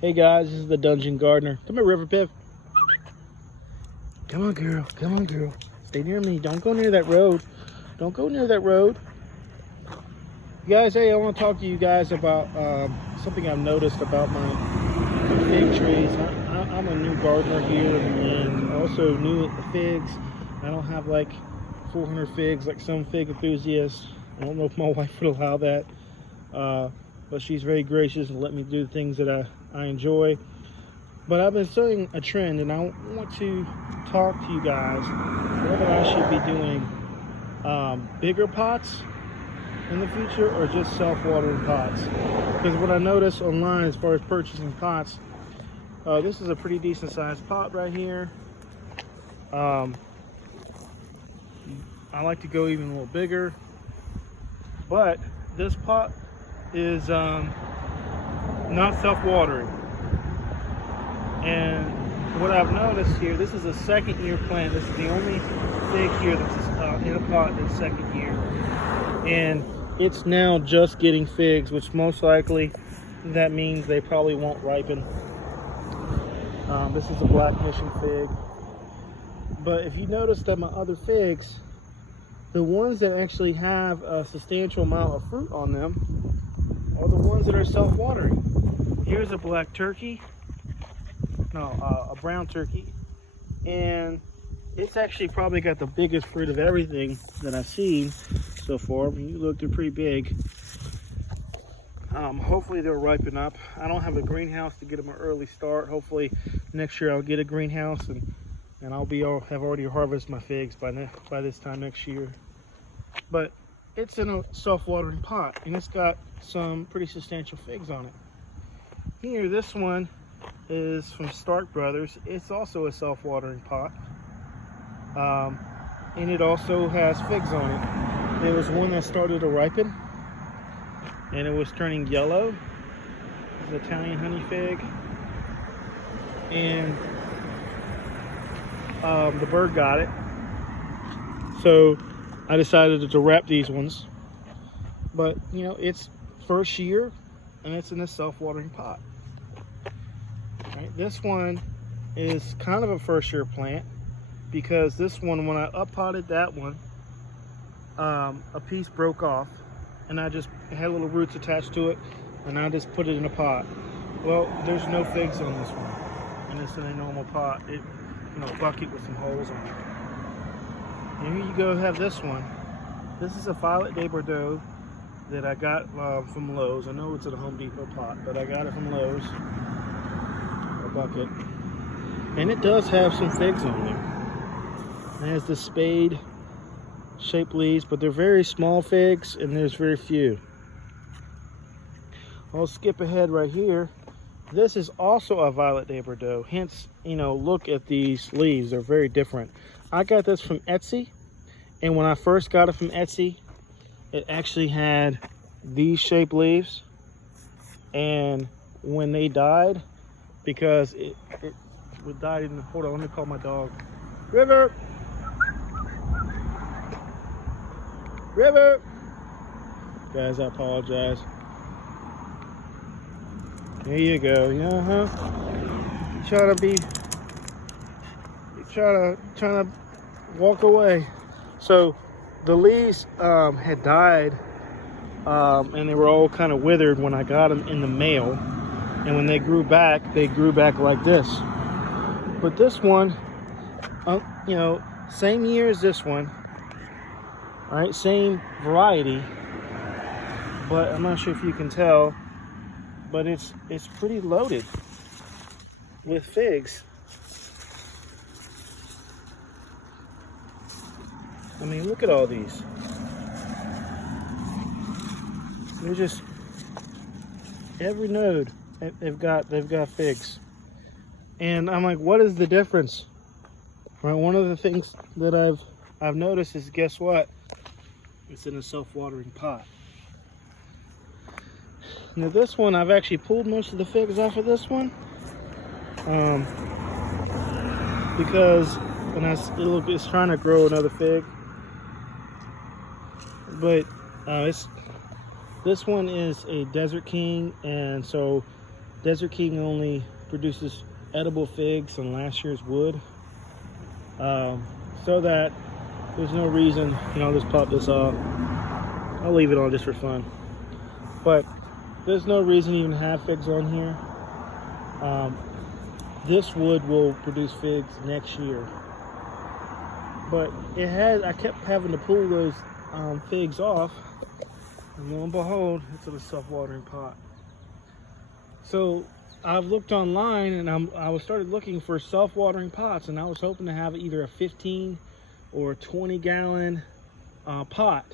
Hey guys, this is the Dungeon Gardener. Come here, River Piv. Come on, girl. Come on, girl. Stay near me. Don't go near that road. Don't go near that road. You guys, hey, I want to talk to you guys about something I've noticed about my fig trees. I'm a new gardener here and also new at the figs. I don't have like 400 figs like some fig enthusiasts. I don't know if my wife would allow that. But she's very gracious and let me do the things that I enjoy. But I've been seeing a trend, and I want to talk to you guys whether I should be doing bigger pots in the future or just self-watering pots. Because what I noticed online as far as purchasing pots, this is a pretty decent sized pot right here. I like to go even a little bigger, but this pot is not self-watering. And what I've noticed here, this is a second year plant. This is the only fig here that's in a pot that's second year, and it's now just getting figs, which most likely that means they probably won't ripen. This is a black mission fig, but if you notice that my other figs, the ones that actually have a substantial amount of fruit on them are the ones that are self-watering. Here's a black turkey, a brown turkey, and it's actually probably got the biggest fruit of everything that I've seen so far. I mean, you look, they're pretty big. Hopefully they'll ripen up. I don't have a greenhouse to get them an early start. Hopefully next year I'll get a greenhouse and have already harvested my figs by this time next year. But it's in a self-watering pot, and it's got some pretty substantial figs on it. Here, this one is from Stark Brothers. It's also a self-watering pot, and it also has figs on it. There was one that started to ripen, and it was turning yellow. It's an Italian honey fig, and the bird got it, so I decided to wrap these ones. But you know, it's first year and it's in a self-watering pot. Right, this one is kind of a first year plant because this one, when I up-potted that one, a piece broke off, and I just had little roots attached to it, and I just put it in a pot. Well, there's no figs on this one, and it's in a normal pot. A bucket with some holes on it. And here you go, have this one. This is a Violet de Bordeaux that I got from Lowe's. I know it's at a Home Depot pot, but I got it from Lowe's, a bucket. And it does have some figs on there. It has the spade shaped leaves, but they're very small figs, and there's very few. I'll skip ahead right here. This is also a Violet de Bordeaux. Hence, look at these leaves. They're very different. I got this from Etsy, and when I first got it from Etsy, it actually had these shaped leaves. And when they died, because it died in the... Hold on, let me call my dog. River! River! Guys, I apologize. There you go. You try to walk away. So the leaves had died, and they were all kind of withered when I got them in the mail. And when they grew back like this. But this one, same year as this one, right? Same variety, but I'm not sure if you can tell, but it's pretty loaded with figs. I mean, look at all these. They're just, every node they've got figs. And I'm like, what is the difference? Right, one of the things that I've noticed is, guess what? It's in a self-watering pot. Now this one, I've actually pulled most of the figs off of this one, because it's trying to grow another fig. But this one is a Desert King, and so Desert King only produces edible figs on last year's wood. So that there's no reason, I'll just pop this off. I'll leave it on just for fun. But there's no reason to even have figs on here. This wood will produce figs next year. But I kept having to pull those figs off, and lo and behold, it's in a self-watering pot. So I've looked online, and I started looking for self-watering pots, and I was hoping to have either a 15 or 20 gallon pot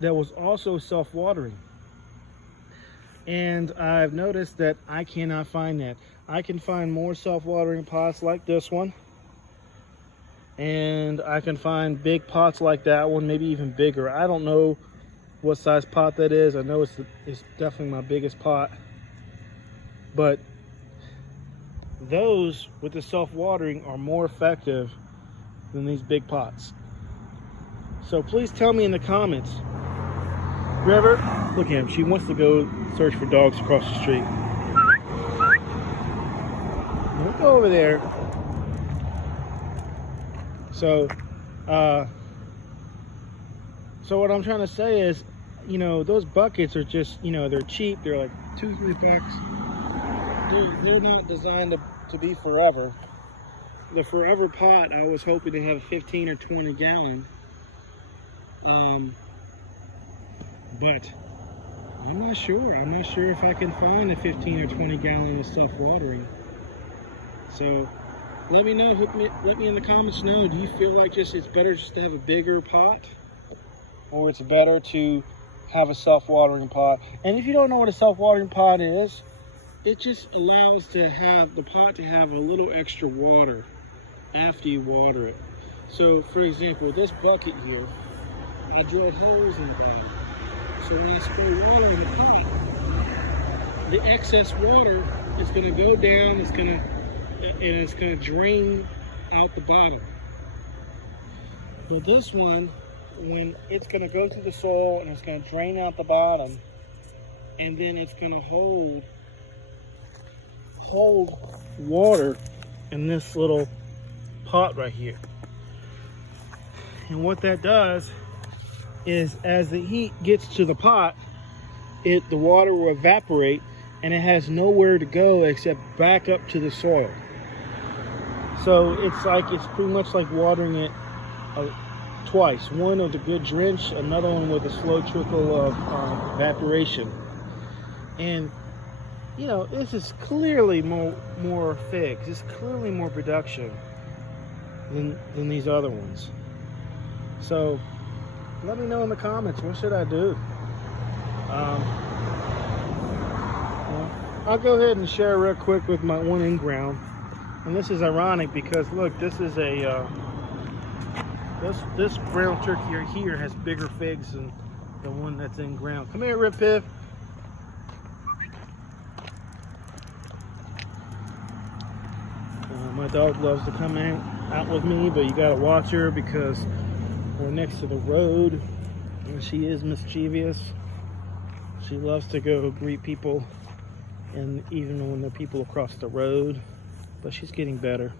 that was also self-watering. And I've noticed that I cannot find that. I can find more self-watering pots like this one, and I can find big pots like that one, maybe even bigger. I don't know what size pot that is. I know it's definitely my biggest pot, but those with the self-watering are more effective than these big pots. So please tell me in the comments. River, look at him. She wants to go search for dogs across the street. Don't go over there. So what I'm trying to say is, those buckets are just, they're cheap. They're like $2-3 bucks. They're not designed to be forever. The forever pot, I was hoping to have a 15 or 20 gallon. But I'm not sure. I'm not sure if I can find a 15 or 20 gallon of self-watering. So let me know. Let me in the comments know. Do you feel like it's better just to have a bigger pot, or it's better to have a self-watering pot? And if you don't know what a self-watering pot is, it just allows the pot to have a little extra water after you water it. So for example, this bucket here, I drilled holes in the bottom. So when I spray water in the pot, the excess water is going to go down, it's going to drain out the bottom. But this one, when it's going to go through the soil and it's going to drain out the bottom, and then it's going to hold water in this little pot right here. And what that does is, as the heat gets to the pot, the water will evaporate, and it has nowhere to go except back up to the soil. So it's pretty much like watering it twice. One with a good drench, another one with a slow trickle of evaporation. And this is clearly more figs. It's clearly more production than these other ones. So let me know in the comments, what should I do? I'll go ahead and share real quick with my one in ground. And this is ironic because look, this is this brown turkey right here has bigger figs than the one that's in ground. Come here, Rip Piff. My dog loves to come out with me, but you gotta watch her because we're next to the road, and she is mischievous. She loves to go greet people, and even when there are people across the road, but she's getting better.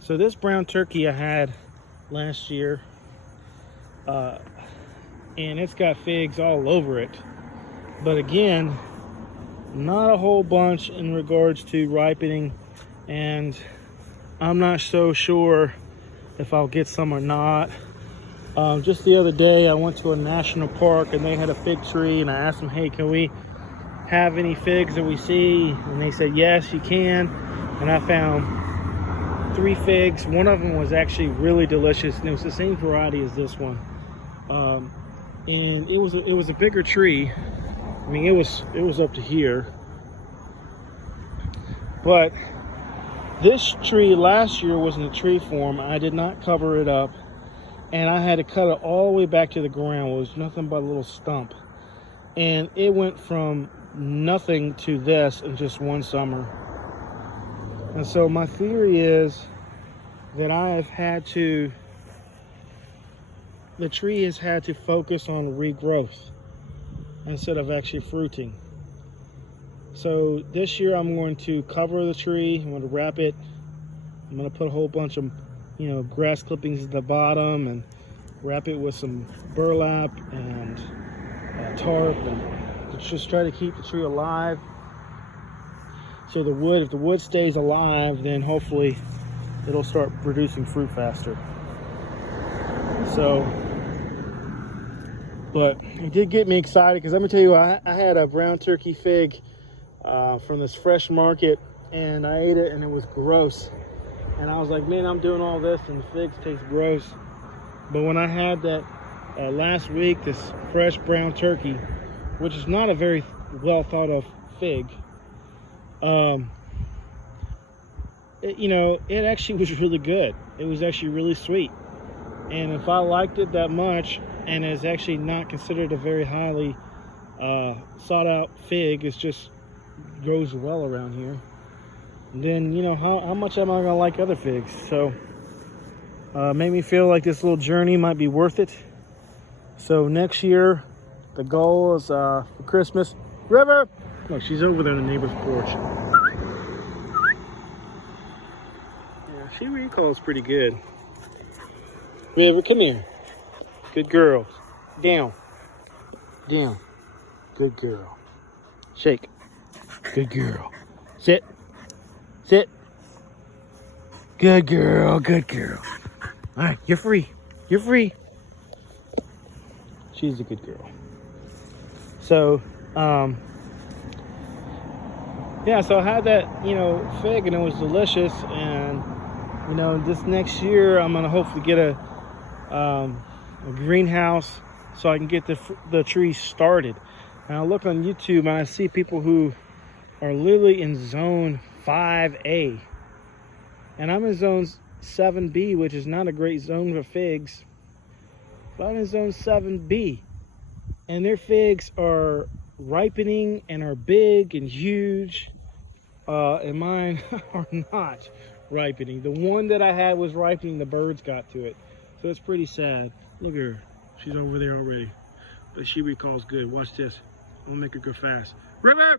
So this brown turkey I had last year, and it's got figs all over it, but again, not a whole bunch in regards to ripening, and I'm not so sure if I'll get some or not. Just the other day I went to a national park and they had a fig tree, and I asked them, hey, can we have any figs that we see? And they said yes, you can. And I found 3 figs. One of them was actually really delicious, and it was the same variety as this one. And it was a bigger tree. I mean, it was up to here. But this tree last year was in a tree form. I did not cover it up, and I had to cut it all the way back to the ground. It was nothing but a little stump, and it went from nothing to this in just one summer. And so my theory is that the tree has had to focus on regrowth instead of actually fruiting. So this year I'm going to cover the tree. I'm going to wrap it. I'm going to put a whole bunch of, grass clippings at the bottom and wrap it with some burlap and tarp, and just try to keep the tree alive. So the wood, if the wood stays alive, then hopefully it'll start producing fruit faster. So, but it did get me excited, because let me tell you, I had a brown turkey fig from this fresh market, and I ate it and it was gross. And I was like, man, I'm doing all this and the figs taste gross. But when I had that last week, this fresh brown turkey, which is not a very well thought of fig, it actually was really good. It was actually really sweet. And if I liked it that much, and it's actually not considered a very highly sought out fig, it just grows well around here, then how much am I gonna like other figs? So made me feel like this little journey might be worth it. So next year the goal is for Christmas. River, look, she's over there on the neighbor's porch. Yeah, she recalls pretty good. River, come here. Good girl. Down. Down. Good girl. Shake. Good girl. Sit. Sit. Good girl. Good girl. All right, you're free. You're free. She's a good girl. So, yeah, so I had that, fig, and it was delicious. And, this next year I'm going to hopefully get a greenhouse so I can get the trees started. And I look on YouTube and I see people who are literally in zone 5A, and I'm in zone 7B, which is not a great zone for figs, but I'm in zone 7B, and their figs are ripening and are big and huge, and mine are not ripening. The one that I had was ripening, the birds got to it, so it's pretty sad. Look at her, she's over there already, but she recalls good. Watch this, I'm gonna make her go fast. River!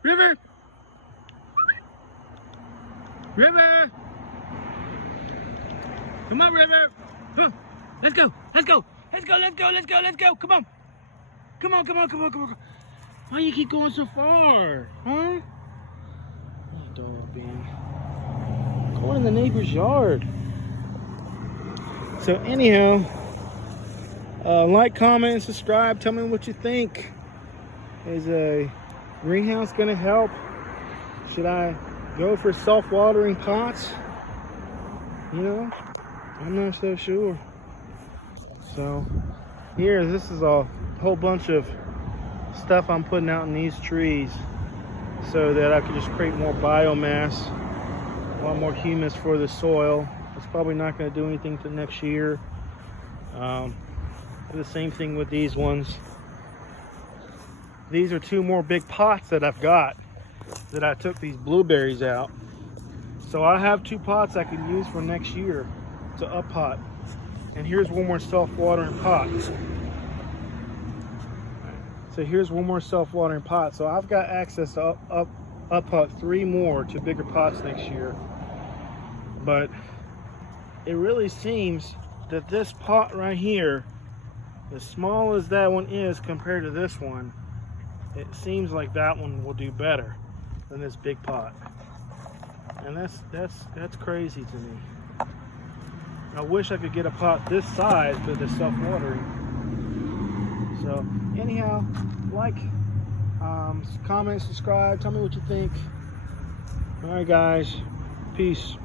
River! River! Come on, River! Huh. Let's go! Let's go! Let's go! Let's go! Let's go! Let's go! Come on! Come on! Come on! Come on! Come on! Why you keep going so far? Huh? Oh, dog, man. Going in the neighbor's yard. So anyhow, like, comment, and subscribe. Tell me what you think. Is a greenhouse gonna help? Should I go for self-watering pots? I'm not so sure. So here, this is a whole bunch of stuff I'm putting out in these trees so that I can just create more biomass, a lot more humus for the soil. It's probably not going to do anything till next year. The same thing with these ones. These are 2 more big pots that I've got that I took these blueberries out. So I have 2 pots I can use for next year to up pot. And here's one more self-watering pot. So here's one more self-watering pot. So I've got access to up pot 3 more to bigger pots next year. But it really seems that this pot right here, as small as that one is compared to this one, it seems like that one will do better than this big pot. And that's crazy to me. I wish I could get a pot this size for the self-watering. So anyhow, like, comment, subscribe, tell me what you think. All right, guys, peace.